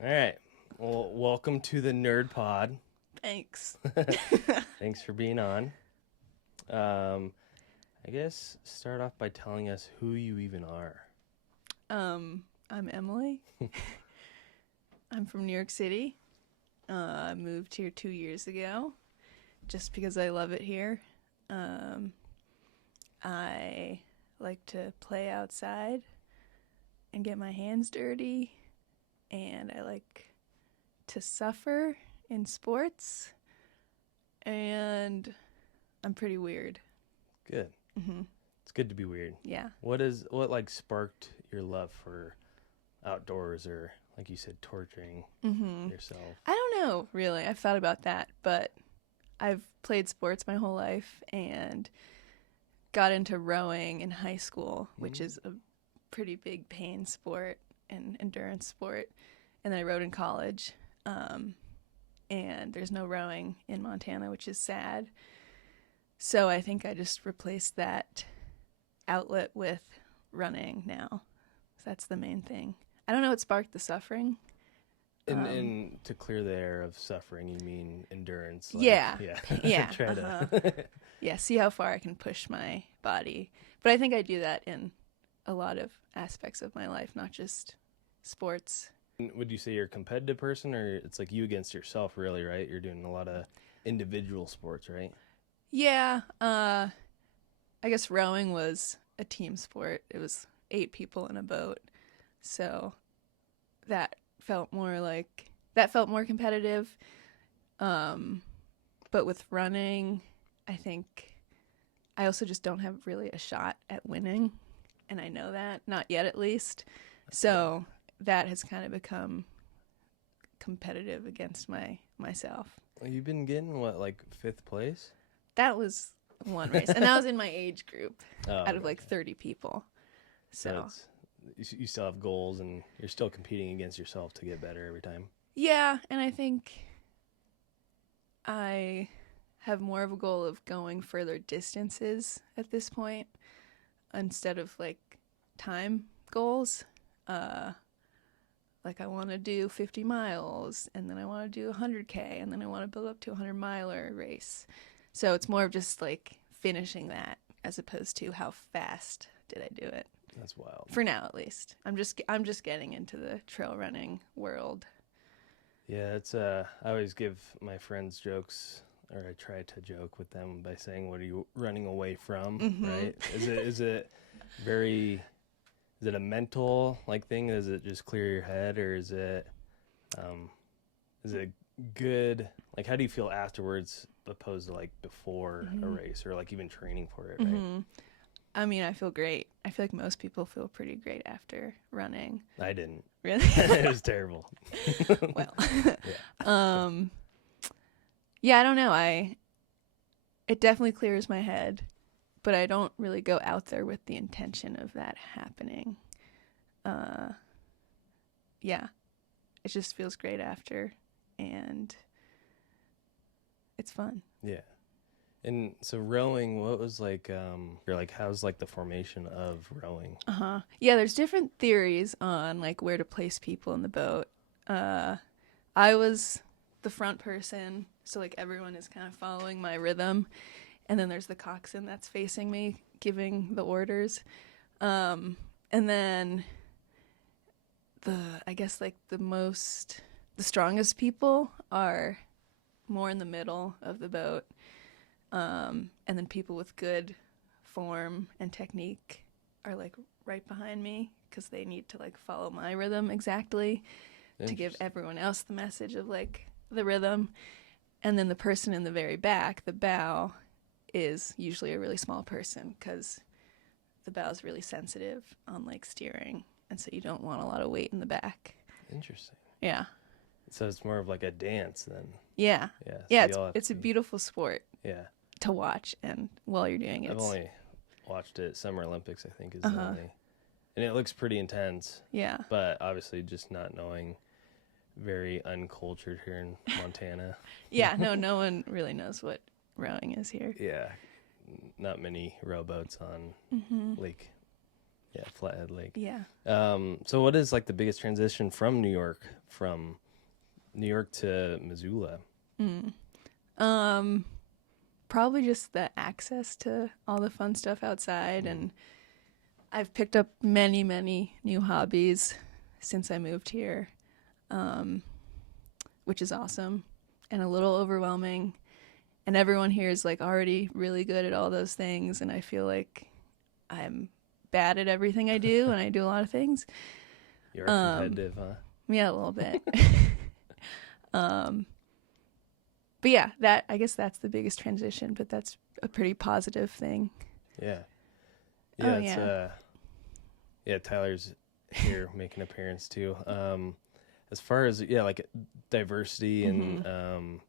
All right. Well, welcome to the Nerd Pod. Thanks. Thanks for being on. I guess start off by telling us who you even are. I'm Emily. I'm from New York City. I moved here 2 years ago just because I love it here. I like to play outside and get my hands dirty, and I like to suffer in sports, and I'm pretty weird. Good. Mm-hmm. It's good to be weird. Yeah. What sparked your love for outdoors, or like you said, torturing yourself? I don't know, really. I've thought about that, but I've played sports my whole life and got into rowing in high school, which is a pretty big pain sport and endurance sport. And then I rowed in college, and there's no rowing in Montana, which is sad. So I think I just replaced that outlet with running now. That's the main thing. I don't know what sparked the suffering. And to clear the air of suffering, you mean endurance? Yeah. Yeah. Try to. Yeah, see how far I can push my body. But I think I do that in a lot of aspects of my life, not just sports. Would you say you're a competitive person, or it's like you against yourself, really, right? You're doing a lot of individual sports, right? Yeah, I guess rowing was a team sport. It was 8 people in a boat. So that felt more competitive. But with running, I think I also just don't have really a shot at winning, and I know that, not yet at least. So that has kind of become competitive against myself. Well, you've been getting like 5th place? That was one race, and that was in my age group out of Okay. 30 people. So you still have goals, and you're still competing against yourself to get better every time. yeah, and I think I have more of a goal of going further distances at this point instead of time goals. I want to do 50 miles, and then I want to do 100K, and then I want to build up to a 100-miler race. So it's more of just finishing that as opposed to how fast did I do it. That's wild. For now, at least. I'm just getting into the trail running world. Yeah, it's I always give my friends jokes, or I try to joke with them by saying, "What are you running away from?" Right? Is it a mental thing? Does it just clear your head, or is it good? How do you feel afterwards, opposed to before a race, or even training for it? Right? I mean, I feel great. I feel like most people feel pretty great after running. I didn't. Really? It was terrible. Well, Yeah. yeah, I don't know. It definitely clears my head, but I don't really go out there with the intention of that happening. Yeah, it just feels great after, and it's fun. Yeah. And so rowing, what was how's the formation of rowing? Yeah, there's different theories on where to place people in the boat. I was the front person, so everyone is kind of following my rhythm, and then there's the coxswain that's facing me, giving the orders. And then the strongest people are more in the middle of the boat. And then people with good form and technique are right behind me because they need to follow my rhythm exactly to give everyone else the message of the rhythm. And then the person in the very back, the bow, is usually a really small person because the bow is really sensitive on steering, and so you don't want a lot of weight in the back. Interesting. Yeah. So it's more of a dance then. Yeah. Yeah. Yeah, it's a beautiful sport. Yeah. To watch, and while you're doing it, I've only watched it Summer Olympics, I think, is the only, and it looks pretty intense. Yeah. But obviously, just not knowing, very uncultured here in Montana. Yeah. No one really knows what rowing is here. Yeah. Not many rowboats on Lake Yeah, Flathead Lake. Yeah. So what is like the biggest transition from New York to Missoula? Probably just the access to all the fun stuff outside, and I've picked up many, many new hobbies since I moved here, which is awesome and a little overwhelming. And everyone here is like already really good at all those things, and I feel like I'm bad at everything I do, and I do a lot of things. You're competitive, huh? Yeah, a little bit. But yeah, I guess that's the biggest transition, but that's a pretty positive thing. Yeah. Oh, Yeah, it's yeah, Tyler's here making an appearance too. As far as like diversity and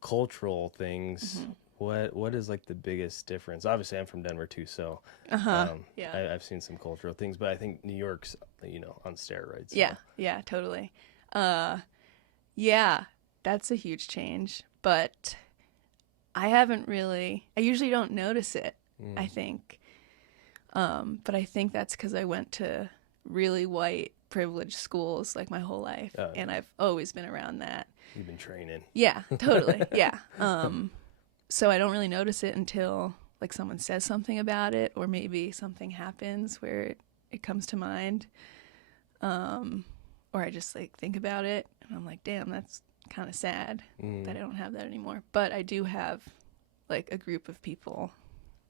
cultural things, what is like the biggest difference? Obviously, I'm from Denver too, so Yeah. I've seen some cultural things, but I think New York's on steroids. So. Yeah, totally. Yeah, that's a huge change, but I usually don't notice it, I think. But I think that's because I went to really white privileged schools like my whole life, and I've always been around that. You've been training. Yeah, totally. Yeah. So I don't really notice it until like someone says something about it, or maybe something happens where it comes to mind. Or I just like think about it and I'm like, damn, that's kind of sad that I don't have that anymore. But I do have like a group of people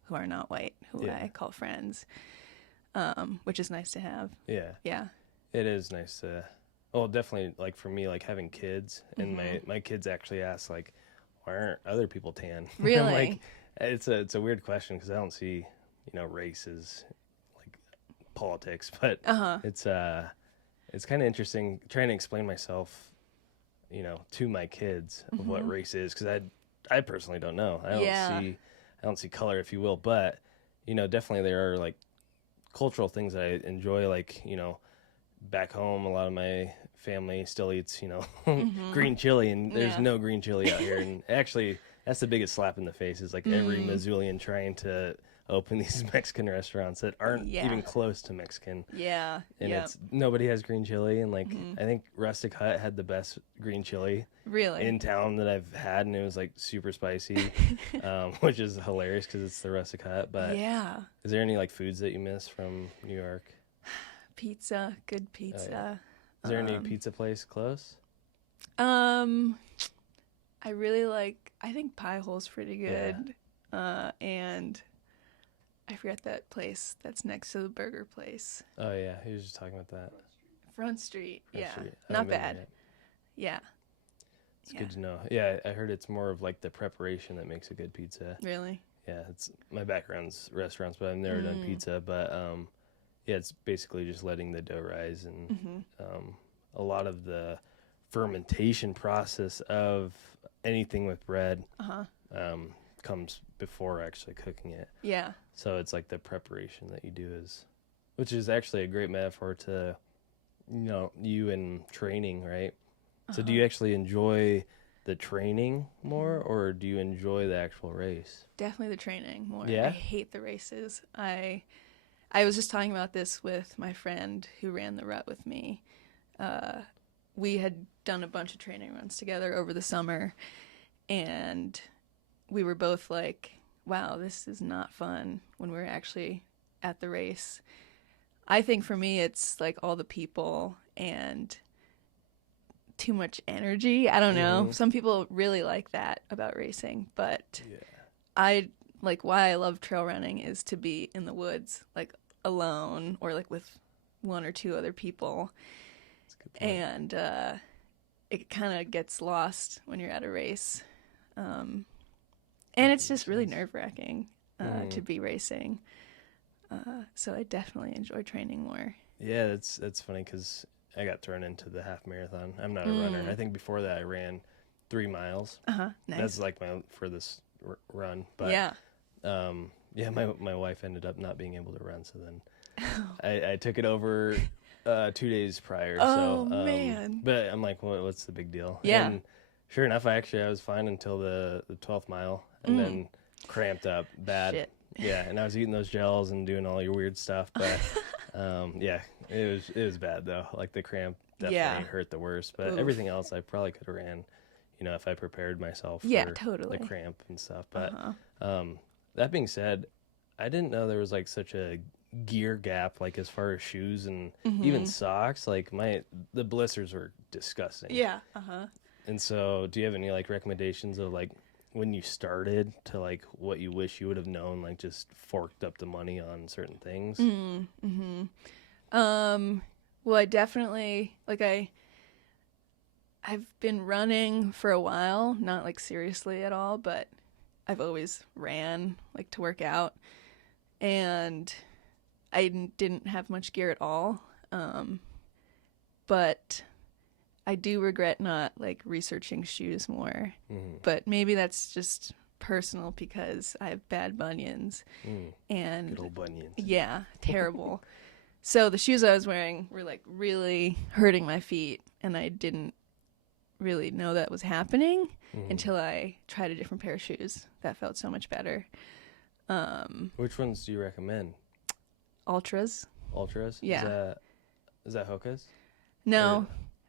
who are not white who I call friends, which is nice to have. Yeah. Yeah. It is nice to, well, definitely like for me, like having kids and my kids actually ask like, why aren't other people tan? Really? I'm like, it's a weird question because I don't see, race as like politics, but it's kind of interesting trying to explain myself, to my kids of what race is, because I personally don't know. I don't see color, if you will, but definitely there are like cultural things that I enjoy, like back home a lot of my family still eats green chili, and there's no green chili out here, and actually that's the biggest slap in the face is like every Missoulian trying to open these Mexican restaurants that aren't even close to Mexican. Yeah. And it's nobody has green chili, and like I think Rustic Hut had the best green chili in town that I've had, and it was like super spicy, which is hilarious because it's the Rustic Hut. But is there any like foods that you miss from New York? Pizza, good pizza. Oh, yeah. Is there any pizza place close? I really I think Pie Hole's pretty good. And I forget that place that's next to the burger place. Oh yeah, he was just talking about that. Front Street. Front Street. Not bad. Yeah. It's good to know. Yeah, I heard it's more of like the preparation that makes a good pizza. Really? Yeah, it's my background's restaurants, but I've never done pizza. But yeah, it's basically just letting the dough rise, and a lot of the fermentation process of anything with bread comes before actually cooking it. Yeah. So it's like the preparation that you do which is actually a great metaphor to, you and training, right? So do you actually enjoy the training more, or do you enjoy the actual race? Definitely the training more. Yeah? I hate the races. I was just talking about this with my friend who ran the rut with me. We had done a bunch of training runs together over the summer, and we were both like, wow, this is not fun when we're actually at the race. I think for me, it's like all the people and too much energy. I don't know. Some people really like that about racing, but I like why I love trail running is to be in the woods, like alone or like with one or two other people. That's a good point. And it kind of gets lost when you're at a race. And it's just really nerve-wracking to be racing. So I definitely enjoy training more. Yeah, that's funny because I got thrown into the half marathon. I'm not a runner. I think before that I ran 3 miles. Nice. That's like my furthest run. But yeah, my wife ended up not being able to run, so then I took it over 2 days prior. Oh, so, man. But I'm like, what's the big deal? Yeah. And sure enough, I was fine until the 12th mile, and then cramped up bad. Shit. Yeah, and I was eating those gels and doing all your weird stuff, but yeah, it was bad though. Like the cramp definitely hurt the worst, but everything else I probably could have ran, if I prepared myself for totally. the cramp and stuff. But that being said, I didn't know there was like such a gear gap, like as far as shoes and even socks. Like the blisters were disgusting. Yeah. And so, do you have any like recommendations of like when you started to like what you wish you would have known, like just forked up the money on certain things? Well, I definitely I've been running for a while, not like seriously at all, but I've always ran like to work out, and I didn't have much gear at all. But I do regret not like researching shoes more. But maybe that's just personal because I have bad bunions. And good old bunions. Yeah, terrible. So the shoes I was wearing were like really hurting my feet, and I didn't really know that was happening until I tried a different pair of shoes that felt so much better. Which ones do you recommend? Ultras. Ultras? Yeah. Is that Hoka's? No,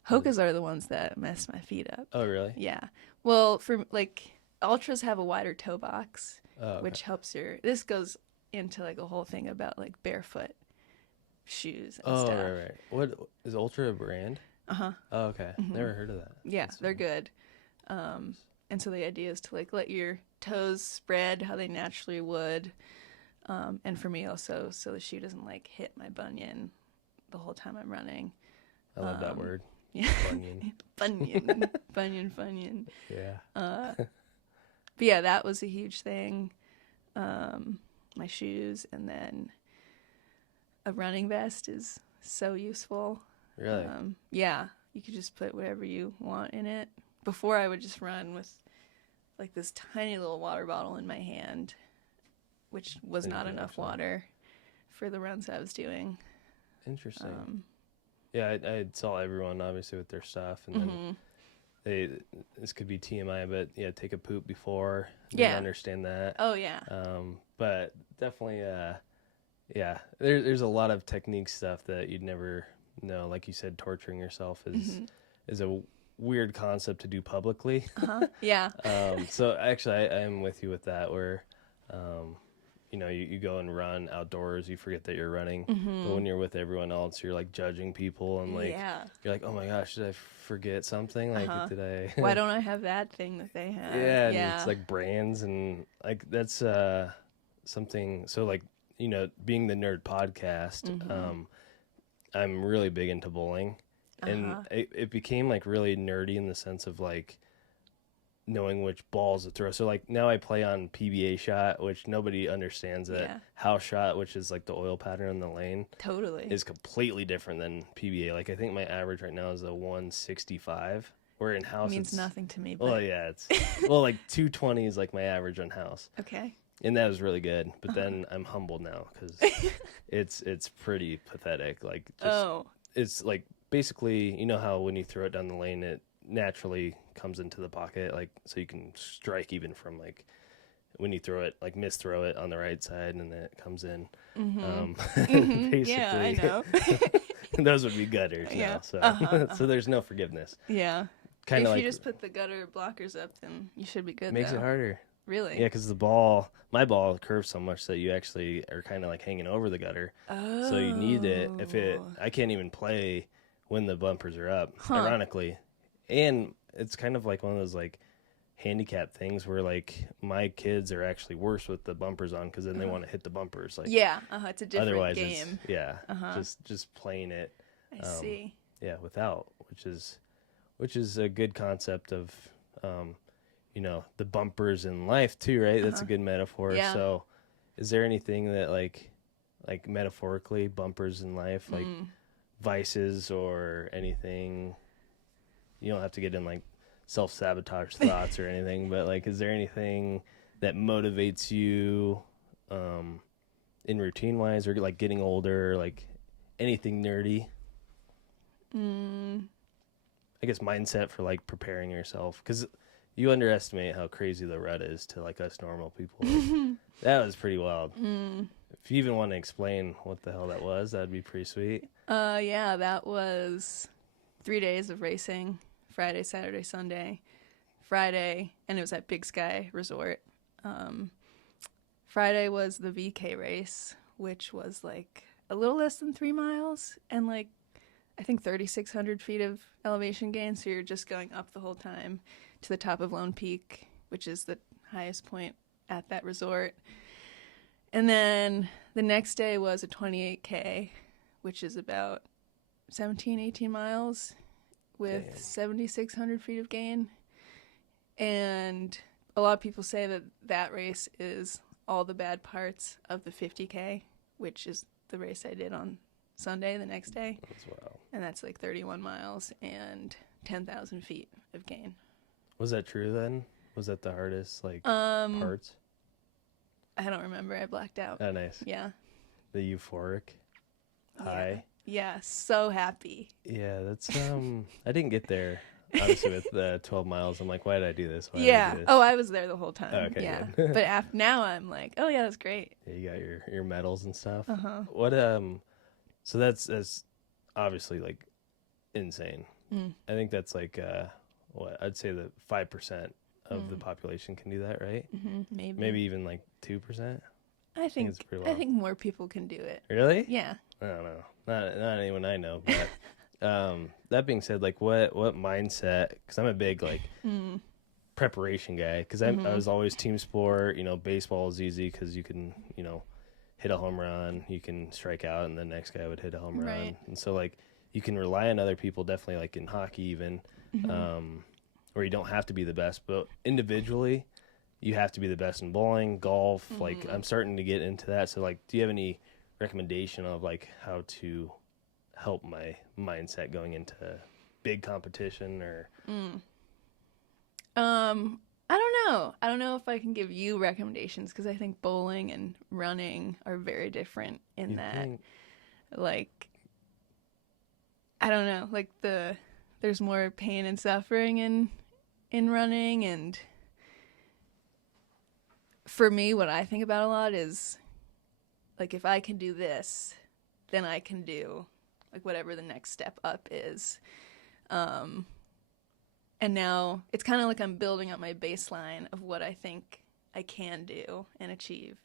Hoka's are the ones that mess my feet up. Oh, really? Yeah. Well, for like Ultras have a wider toe box, which helps this goes into like a whole thing about like barefoot shoes and stuff. Oh, right. What is Ultra a brand? Oh, okay. Never heard of that. Yeah, they're good. And so the idea is to like let your toes spread how they naturally would. And for me also, so the shoe doesn't like hit my bunion the whole time I'm running. I love that word. Yeah. Bunion. Bunion. Yeah. But yeah, that was a huge thing. My shoes, and then a running vest is so useful. Really? Yeah, you could just put whatever you want in it. Before I would just run with like this tiny little water bottle in my hand, which was not enough water for the runs I was doing. Interesting. Yeah, I saw everyone obviously with their stuff, and then this could be TMI, but yeah, take a poop before. Didn't understand that. Oh yeah. But definitely, yeah, there's a lot of technique stuff that you'd never know. Like you said, torturing yourself is a weird concept to do publicly. Yeah. So actually, I'm with you with that. Where, you go and run outdoors, you forget that you're running. But when you're with everyone else, you're like judging people and like you're like, oh my gosh, did I forget something? Like, did I? Why don't I have that thing that they have? Yeah, and it's like brands and like that's something. So like being the nerd podcast, I'm really big into bowling, and it became like really nerdy in the sense of like knowing which balls to throw. So like now I play on PBA shot, which nobody understands that. Yeah. House shot, which is like the oil pattern in the lane, totally is completely different than PBA. Like I think my average right now is a 165. Where in house means it's nothing to me. But... Well, yeah, it's like 220 is like my average on house. Okay. And that was really good, but then I'm humbled now because it's pretty pathetic. Like, it's like basically, you know how when you throw it down the lane, it naturally comes into the pocket, like so you can strike even from like when you throw it, like misthrow it on the right side, and then it comes in. Basically, yeah, I know. Those would be gutters now, so so there's no forgiveness. Yeah, kind of if like you just put the gutter blockers up, then you should be good. Makes it harder. Really? Yeah, because my ball curves so much that you actually are kind of like hanging over the gutter. Oh. So you need it. I can't even play when the bumpers are up, ironically. And it's kind of like one of those like handicap things where like my kids are actually worse with the bumpers on because then they want to hit the bumpers. Like it's a different game. Just playing it. I see. Yeah, without, which is a good concept of. The bumpers in life too, right? That's a good metaphor. Yeah. So is there anything that like metaphorically bumpers in life, like vices or anything? You don't have to get in like self-sabotage thoughts or anything, but like, is there anything that motivates you in routine wise or like getting older, like anything nerdy? I guess mindset for like preparing yourself. 'Cause you underestimate how crazy the rut is to like us normal people. Like, that was pretty wild. If you even want to explain what the hell that was, that'd be pretty sweet. Yeah, that was 3 days of racing. Friday, Saturday, Sunday. Friday, and it was at Big Sky Resort. Friday was the VK race, which was like a little less than 3 miles and like I think 3,600 feet of elevation gain. So you're just going up the whole time to the top of Lone Peak, which is the highest point at that resort. And then the next day was a 28K, which is about 17, 18 miles with 7,600 feet of gain. And a lot of people say that that race is all the bad parts of the 50K, which is the race I did on Sunday, the next day. That's wild. And that's like 31 miles and 10,000 feet of gain. Was that true then? Was that the hardest, like, parts? I don't remember. I blacked out. Oh, nice. Yeah. The euphoric high. Yeah, so happy. Yeah, that's, I didn't get there, honestly, with the 12 miles. I'm like, why did I do this? Why did Yeah. I do this? Oh, I was there the whole time. Okay, yeah. good. But now I'm like, oh, yeah, that's great. Yeah, you got your medals and stuff. Uh-huh. What, so that's obviously, like, insane. I think that's, like, what, I'd say that 5% of the population can do that, right? Maybe. Maybe even, like, 2%? I think it's pretty wild. I think more people can do it. Really? Yeah. I don't know. Not anyone I know, but that being said, like what mindset, because I'm a big like preparation guy, because I was always team sport. You know, baseball is easy because you can, you know, hit a home run, you can strike out, and the next guy would hit a home run. Right. And so like you can rely on other people, definitely like in hockey even, where you don't have to be the best, but individually you have to be the best in bowling, golf. Like I'm starting to get into that. So like, do you have any recommendation of like how to help my mindset going into big competition or I don't know if I can give you recommendations because I think bowling and running are very different in that like I don't know, like there's more pain and suffering in running, and for me what I think about a lot is like if I can do this, then I can do like whatever the next step up is. And now it's kind of like I'm building up my baseline of what I think I can do and achieve.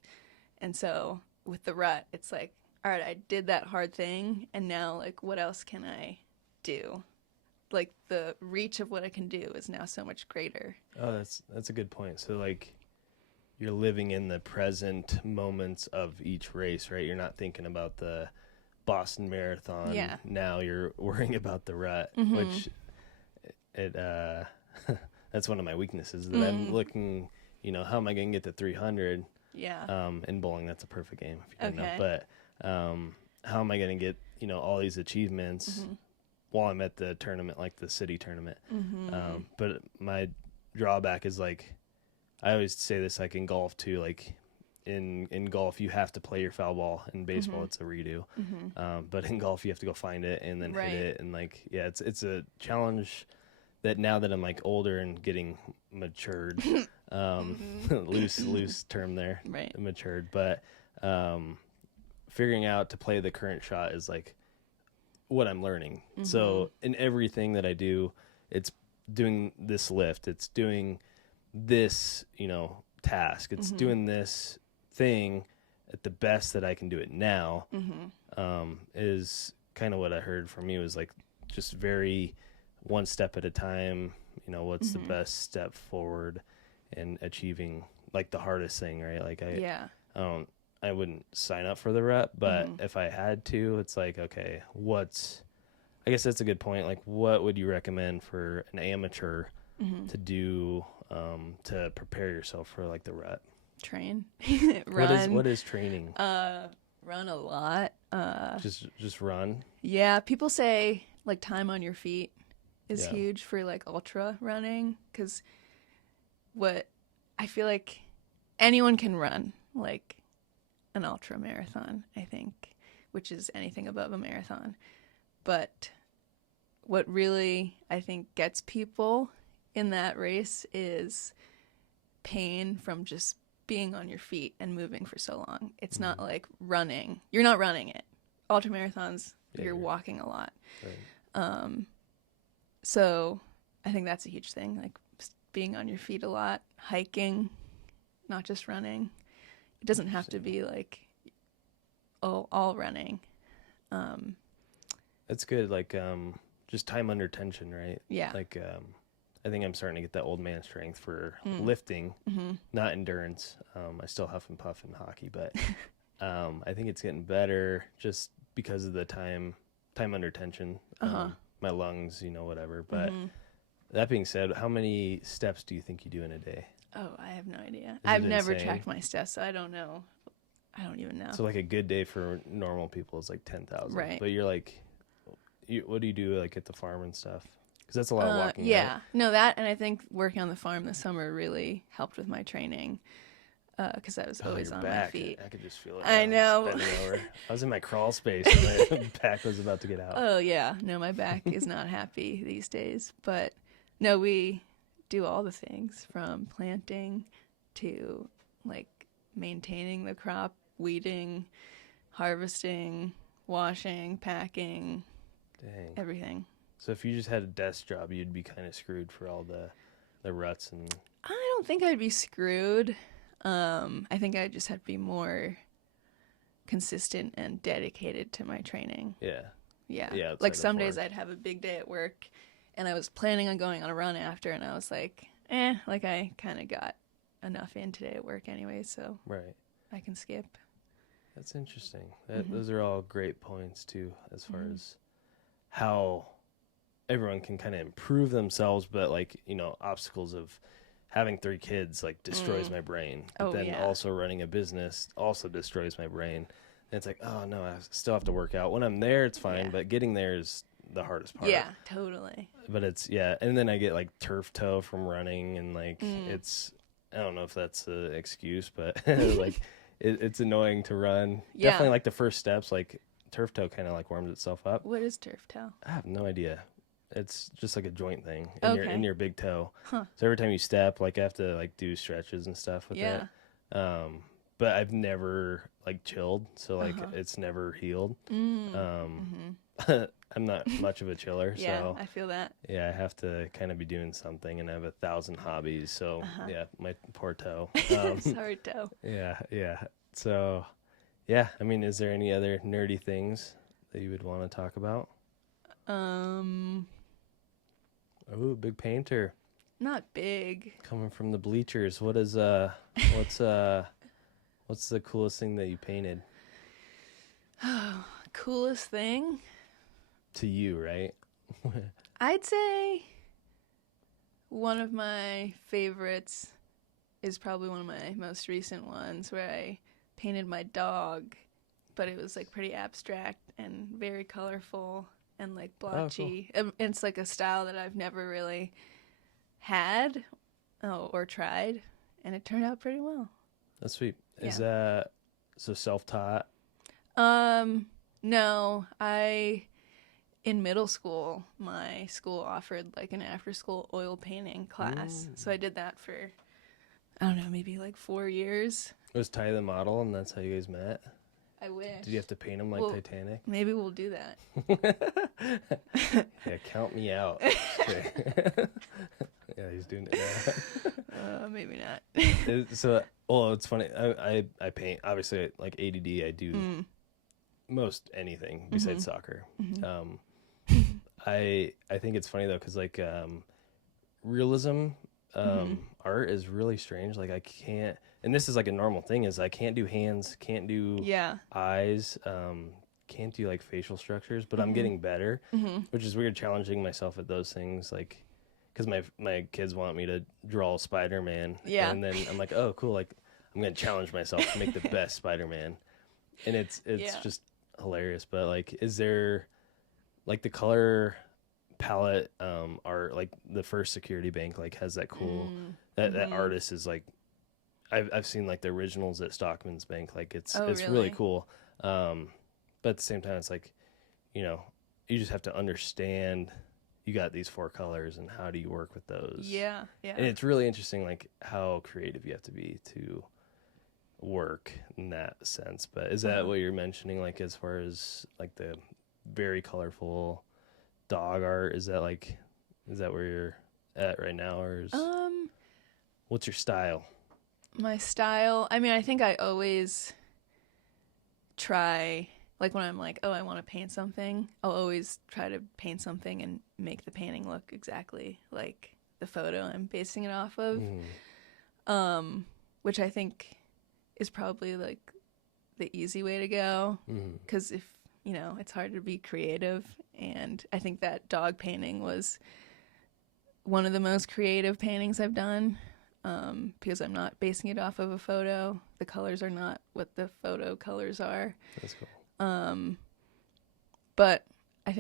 And so with the rut, it's like, all right, I did that hard thing, and now like what else can I do? Like the reach of what I can do is now so much greater. Oh, that's a good point. So like you're living in the present moments of each race, right? You're not thinking about the Boston Marathon. Yeah. Now you're worrying about the rut, which it that's one of my weaknesses, that I'm looking, you know, how am I going to get to 300? Yeah. In bowling, that's a perfect game if you didn't Okay. know. But how am I going to get, you know, all these achievements while I'm at the tournament, like the city tournament? But my drawback is like, I always say this like in golf too, like in golf you have to play your foul ball. In baseball it's a redo. But in golf you have to go find it and then hit it, and like it's a challenge that now that I'm like older and getting matured, loose term there, Right. matured, but figuring out to play the current shot is like what I'm learning. So in everything that I do, it's doing this lift, it's doing this, you know, task, it's doing this thing at the best that I can do it now. Is kind of what I heard from you, is like just very one step at a time, you know, what's the best step forward in achieving like the hardest thing, right? Like I wouldn't sign up for the rut, but if I had to, it's like, okay, I guess that's a good point. Like what would you recommend for an amateur to do to prepare yourself for like the rut? Train. Run. What is training? Run a lot. Just run. Yeah, people say like time on your feet is huge for like ultra running, because what I feel like anyone can run like an ultra marathon, I think, which is anything above a marathon. But what really I think gets people in that race is pain from just being on your feet and moving for so long. It's not like running. You're not running it. Ultramarathons, you're walking a lot. Right. So I think that's a huge thing, like being on your feet a lot, hiking, not just running. It doesn't have to be like all running. That's good. Like just time under tension, right? Yeah. Like I think I'm starting to get that old man strength for lifting, not endurance. I still huff and puff in hockey, but I think it's getting better just because of the time under tension. My lungs, whatever. But that being said, how many steps do you think you do in a day? Oh, I have no idea. I've never tracked my steps, so I don't know. I don't even know. So like a good day for normal people is like 10,000. Right. But you're like, what do you do like at the farm and stuff? Because that's a lot of walking. Yeah. Right? No, that, and I think working on the farm this summer really helped with my training because I was always on my feet. I could just feel it. I know. I was in my crawl space and my back was about to get out. Oh, yeah. No, my back is not happy these days. But no, we do all the things from planting to like maintaining the crop, weeding, harvesting, washing, packing, everything. So if you just had a desk job, you'd be kind of screwed for all the ruts and... I don't think I'd be screwed. I think I'd just have to be more consistent and dedicated to my training. Yeah. Yeah. Like some days I'd have a big day at work and I was planning on going on a run after and I was like, like I kind of got enough in today at work anyway, so right. I can skip. That's interesting. Those are all great points too, as far as how everyone can kind of improve themselves, but like, obstacles of having 3 kids like destroys my brain. But then also running a business also destroys my brain. And it's like, oh no, I still have to work out. When I'm there, it's fine, but getting there is the hardest part. Yeah, totally. But it's, and then I get like turf toe from running and like it's, I don't know if that's an excuse, but like it's annoying to run. Yeah. Definitely like the first steps, like turf toe kind of like warms itself up. What is turf toe? I have no idea. It's just like a joint thing in your big toe. Huh. So every time you step, like I have to like do stretches and stuff with it. But I've never like chilled, so like it's never healed. I'm not much of a chiller, so I feel that. Yeah, I have to kind of be doing something, and I have 1,000 hobbies. So yeah, my poor toe. Sorry, toe. Yeah. So yeah, I mean, is there any other nerdy things that you would want to talk about? Oh, big painter. Not big. Coming from the bleachers. What is what's the coolest thing that you painted? Coolest thing? To you, right? I'd say one of my favorites is probably one of my most recent ones where I painted my dog, but it was like pretty abstract and very colorful and like blotchy. Oh, cool. It's like a style that I've never really had or tried, and it turned out pretty well. That's sweet. Is that so self-taught? No, in middle school, my school offered like an after-school oil painting class. So I did that for, I don't know, maybe like 4 years. It was Ty the model, and that's how you guys met? I wish. Did you have to paint him like Titanic? Maybe we'll do that. Yeah, count me out. Yeah, he's doing it now. Maybe not. It's funny. I paint. Obviously, like ADD, I do most anything besides soccer. I think it's funny though, because like realism art is really strange. Like I can't, and this is like a normal thing, is I can't do hands, can't do eyes, can't do like facial structures, but I'm getting better, which is weird, challenging myself at those things, like because my kids want me to draw Spider-Man, and then I'm like, oh cool, like I'm gonna challenge myself to make the best Spider-Man, and it's just hilarious. But like, is there like the color palette art, like the First Security Bank like has that cool that artist is like, I've seen like the originals at Stockman's Bank, like it's really cool, but at the same time it's like, you just have to understand, you got these 4 colors and how do you work with those? Yeah, yeah. And it's really interesting, like how creative you have to be to work in that sense. But is that what you're mentioning, like as far as like the very colorful dog art? Is that where you're at right now, or what's your style? My style, I mean, I think I always try, like when I'm like, oh, I want to paint something, I'll always try to paint something and make the painting look exactly like the photo I'm basing it off of. Which I think is probably like the easy way to go, because if it's hard to be creative, and I think that dog painting was one of the most creative paintings I've done, because I'm not basing it off of a photo. The colors are not what the photo colors are. That's cool. But I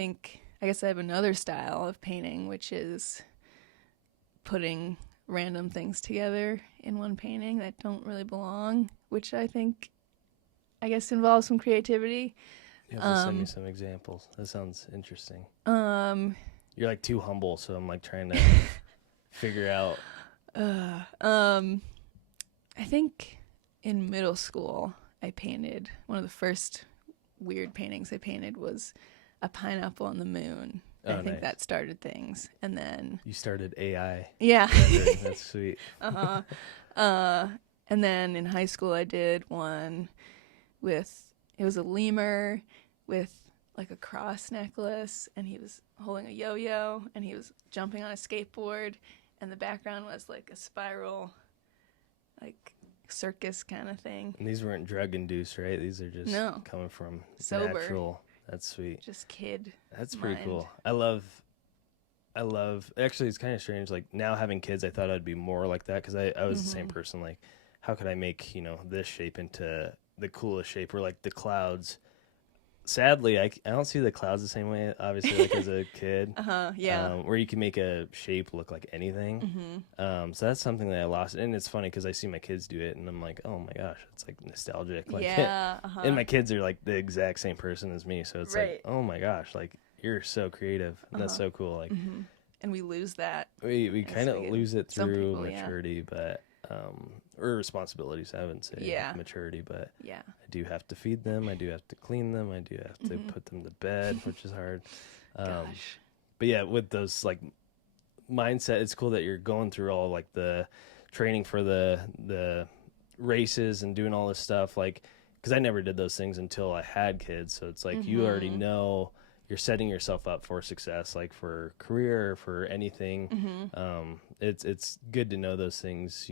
guess I have another style of painting, which is putting random things together in one painting that don't really belong, which I guess involves some creativity. You have to send me some examples. That sounds interesting. You're like too humble, so I'm like trying to figure out. I think in middle school I painted one of the first weird paintings I painted was a pineapple on the moon. Oh, I think nice. that started things, and then You started AI. yeah. That's sweet. And then in high school I did one it was a lemur with like a cross necklace, and he was holding a yo-yo, and he was jumping on a skateboard, and the background was like a spiral, like circus kind of thing. And these weren't drug induced, right? These are just coming from sober. Natural. That's sweet. Just kid. That's pretty cool. I love. Actually, it's kind of strange. Like now having kids, I thought I'd be more like that, because I was the same person. Like, how could I make this shape into the coolest shape, or like the clouds? Sadly, I don't see the clouds the same way, obviously, like as a kid. Yeah. Where you can make a shape look like anything. So that's something that I lost. And it's funny because I see my kids do it, and I'm like, oh my gosh, it's like nostalgic. Like, yeah. And my kids are like the exact same person as me. So it's like, oh my gosh, like you're so creative. And that's so cool. Like, and we lose that. We kind of lose it through people, maturity, but or responsibilities. I wouldn't say maturity, but I do have to feed them. I do have to clean them. I do have to put them to bed, which is hard. Gosh. But yeah, with those like mindset, it's cool that you're going through all like the training for the races and doing all this stuff. Like, because I never did those things until I had kids. So it's like you already know you're setting yourself up for success, like for career, for anything. It's good to know those things.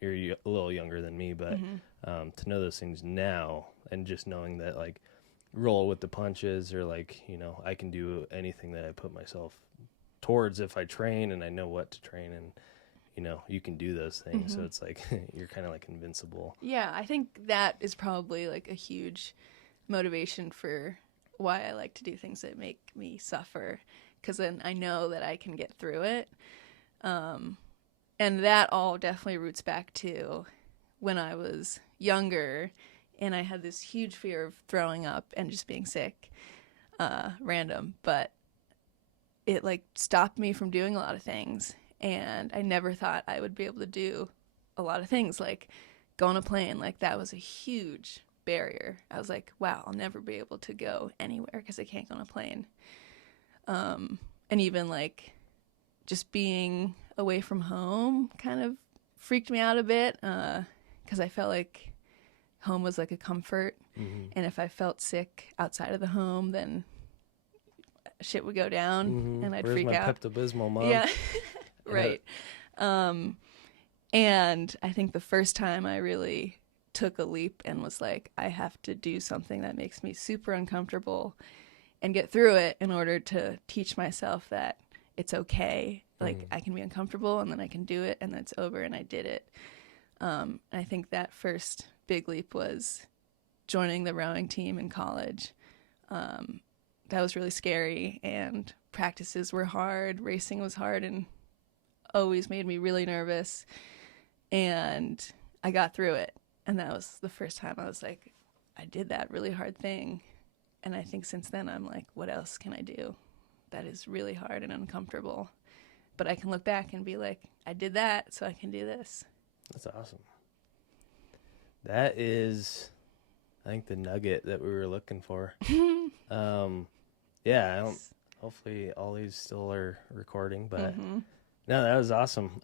You're a little younger than me, but to know those things now, and just knowing that like roll with the punches, or like I can do anything that I put myself towards if I train, and I know what to train, and you can do those things. So it's like you're kind of like invincible. Yeah, I think that is probably like a huge motivation for why I like to do things that make me suffer, because then I know that I can get through it. And that all definitely roots back to when I was younger, and I had this huge fear of throwing up and just being sick, random, but it like stopped me from doing a lot of things. And I never thought I would be able to do a lot of things, like go on a plane. Like that was a huge barrier. I was like, wow, I'll never be able to go anywhere because I can't go on a plane. And even like just being away from home kind of freaked me out a bit, because I felt like home was like a comfort. And if I felt sick outside of the home, then shit would go down and I'd freak out. Where's my Pepto-Bismol, Mom? Yeah. Right. And I think the first time I really took a leap and was like, I have to do something that makes me super uncomfortable and get through it in order to teach myself that it's okay. Like I can be uncomfortable, and then I can do it, and then it's over, and I did it. And I think that first big leap was joining the rowing team in college. That was really scary, and practices were hard. Racing was hard and always made me really nervous. And I got through it. And that was the first time I was like, I did that really hard thing. And I think since then I'm like, what else can I do that is really hard and uncomfortable. But I can look back and be like, I did that, so I can do this. That's awesome. That is, I think, the nugget that we were looking for. Yeah, hopefully all these still are recording, but no, that was awesome.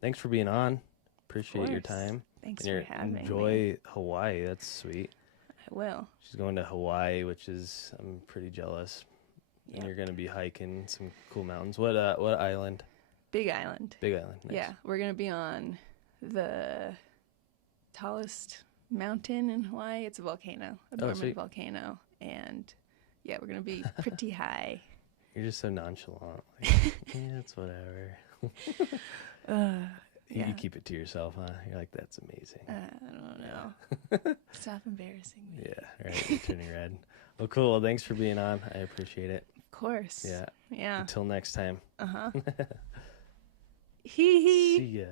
Thanks for being on. Appreciate your time. Thanks for having me. Enjoy Hawaii. That's sweet. I will. She's going to Hawaii, which is, I'm pretty jealous. Yep. And you're going to be hiking some cool mountains. What island? Big Island. Big Island. Nice. Yeah, we're going to be on the tallest mountain in Hawaii. It's a volcano, a dormant volcano. And yeah, we're going to be pretty high. You're just so nonchalant. Like, yeah, it's whatever. Yeah. You keep it to yourself, huh? You're like, that's amazing. I don't know. Stop embarrassing me. Yeah, right. You're turning red. Well, cool. Well, thanks for being on. I appreciate it. Of course. Yeah. Yeah. Until next time. Hee hee. See ya.